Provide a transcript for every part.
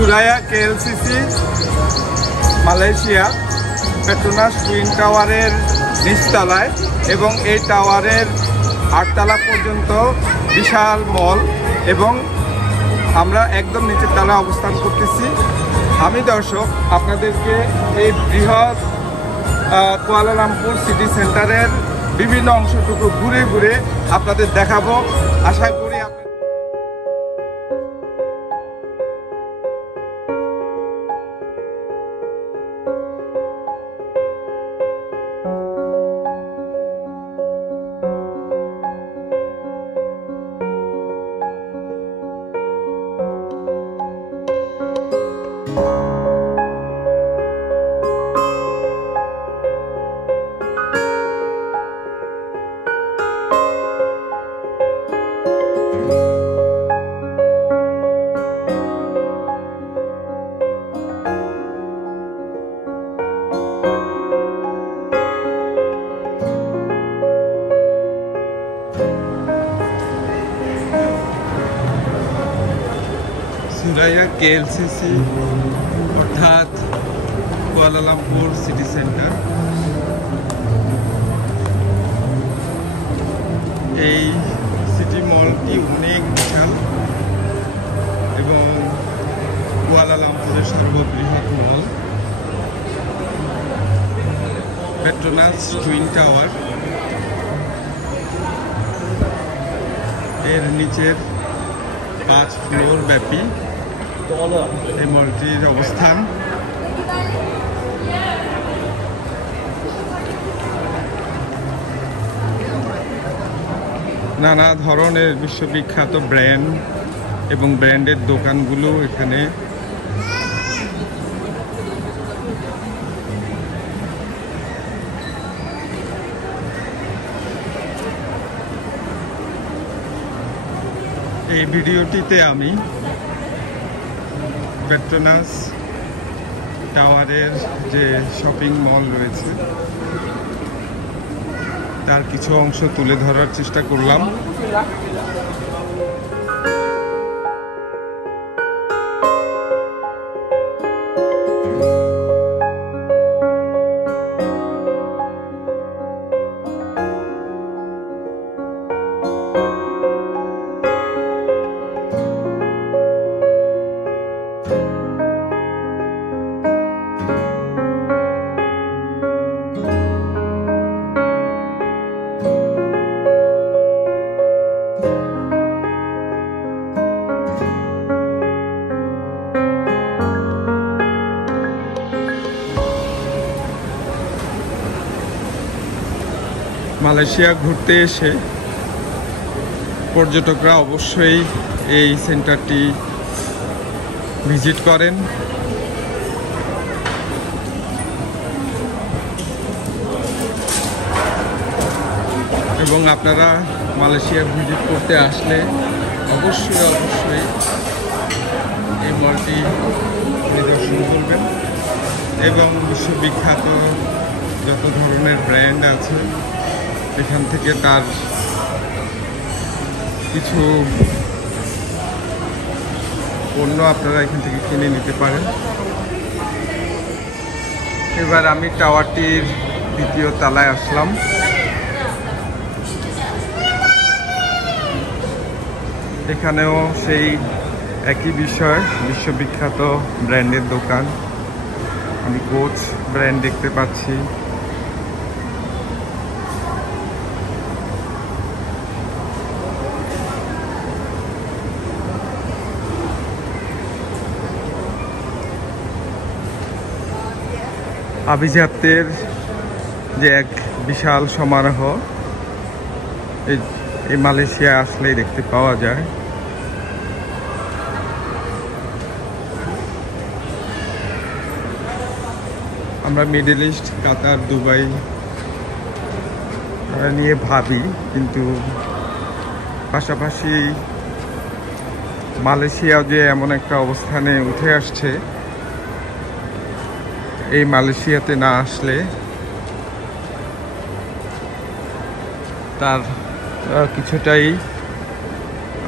Suraya KLCC Malaysia Petronas twin টাওয়ারের নিচতলায় এবং এই টাওয়ারের 8 তলা পর্যন্ত বিশাল মল এবং আমরা একদম নিচের তলায় অবস্থান করতেছি। আমি দর্শক আপনাদেরকে এই বৃহৎ কুয়ালালামপুর সিটি সেন্টারের বিভিন্ন অংশটুকু ঘুরে ঘুরে আপনাদের দেখাবো। আশা করি সুরায়া KLCC অর্থাৎ কুয়ালালামপুর সিটি সেন্টার। এই সিটি মলটি অনেক বিশাল এবং কুয়ালালামপুরের সর্ববৃহৎ মল। পেট্রোনাস টুইন টাওয়ার এর নিচের 5 ফ্লোর ব্যাপী এই মলটির অবস্থান। নানা ধরনের বিশ্ববিখ্যাত ব্র্যান্ড এবং ব্র্যান্ডের দোকানগুলো এখানে। এই ভিডিওটিতে আমি পেট্রোনাস টাওয়ারের যে শপিং মল রয়েছে তার কিছু অংশ তুলে ধরার চেষ্টা করলাম। মালয়েশিয়া ঘুরতে এসে পর্যটকরা অবশ্যই এই সেন্টারটি ভিজিট করেন। এবং আপনারা মালয়েশিয়া ভিজিট করতে আসলে অবশ্যই এই মলটি পরিদর্শন করবেন এবং বিশ্ববিখ্যাত যত ধরনের ব্র্যান্ড আছে এখান থেকে তার কিছু পণ্য আপনারা এখান থেকে কিনে নিতে পারেন। এবার আমি টাওয়ারটির 2য় তলায় আসলাম। এখানেও সেই একই বিষয়, বিশ্ববিখ্যাত ব্র্যান্ডের দোকান। আমি কোচ ব্র্যান্ড দেখতে পাচ্ছি। আভিজাত্যের যে এক বিশাল সমারোহ এই মালয়েশিয়া আসলেই দেখতে পাওয়া যায়। আমরা মিডল ইস্ট, কাতার, দুবাই নিয়ে ভাবি, কিন্তু পাশাপাশি মালয়েশিয়া যে এমন একটা অবস্থানে উঠে আসছে, এই মালয়েশিয়াতে না আসলে তার কিছুটাই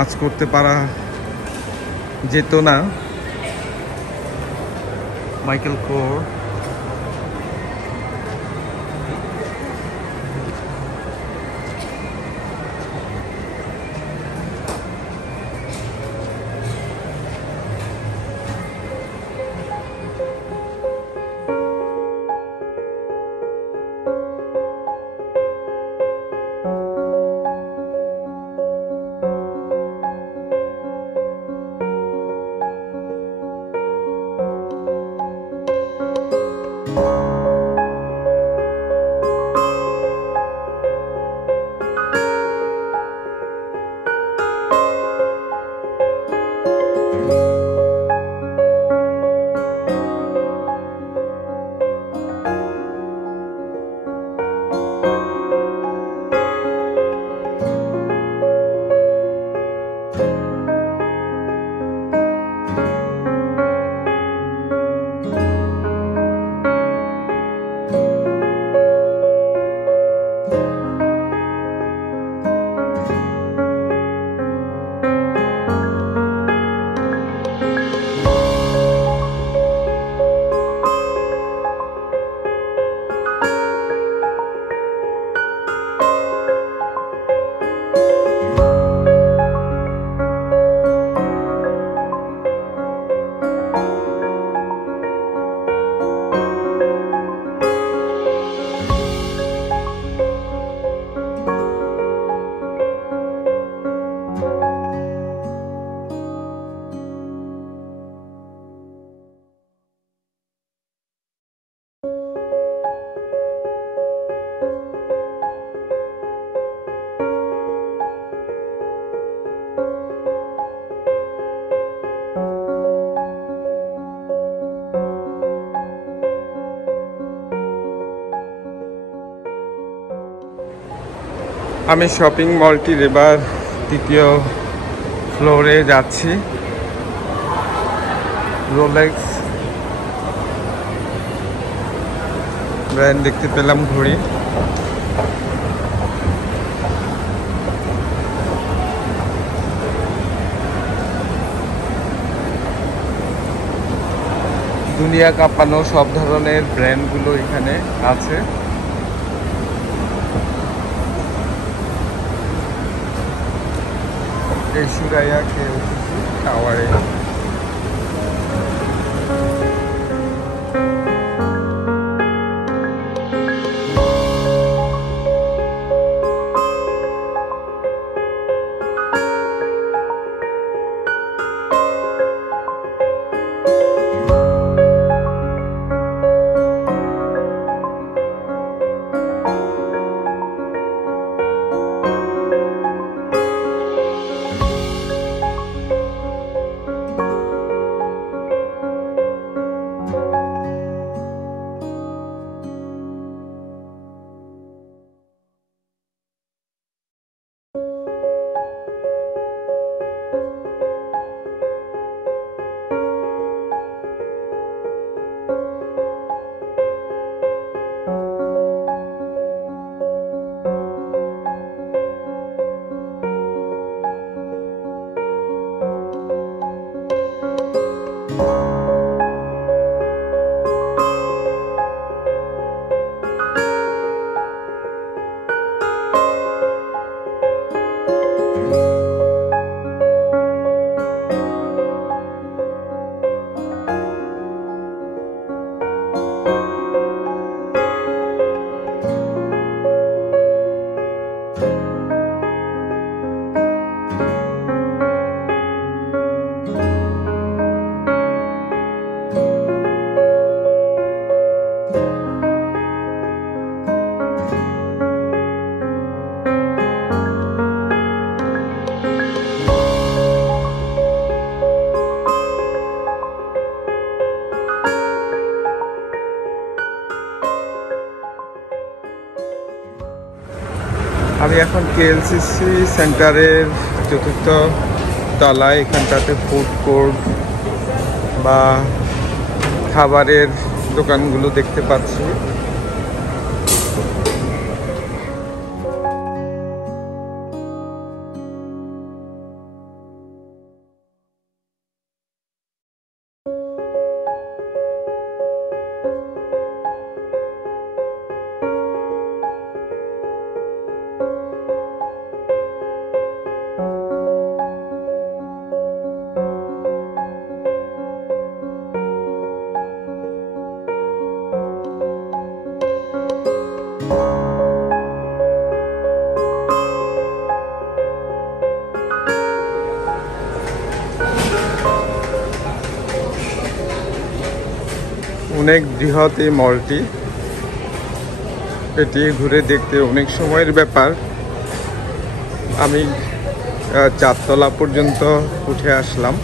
আঁচ করতে পারা যেত না। Michael Kors. আমি শপিং মলটির এবার তৃতীয় ফ্লোরে যাচ্ছি। রোলেক্স ব্র্যান্ড দেখতে পেলাম ঘড়ি। দুনিয়া কাঁপানো সব ধরনের ব্র্যান্ডগুলো এখানে আছে। এই সুরাইয়া KLCC টাওয়ারে আমি এখন KLCC সেন্টারের চতুর্থ তলায়, এখানটাতে ফুড কোর্ট বা খাবারের দোকানগুলো দেখতে পাচ্ছি। অনেক বৃহৎ এই মলটি। এটি ঘুরে দেখতে অনেক সময়ের ব্যাপার। আমি 4 তলা পর্যন্ত উঠে আসলাম।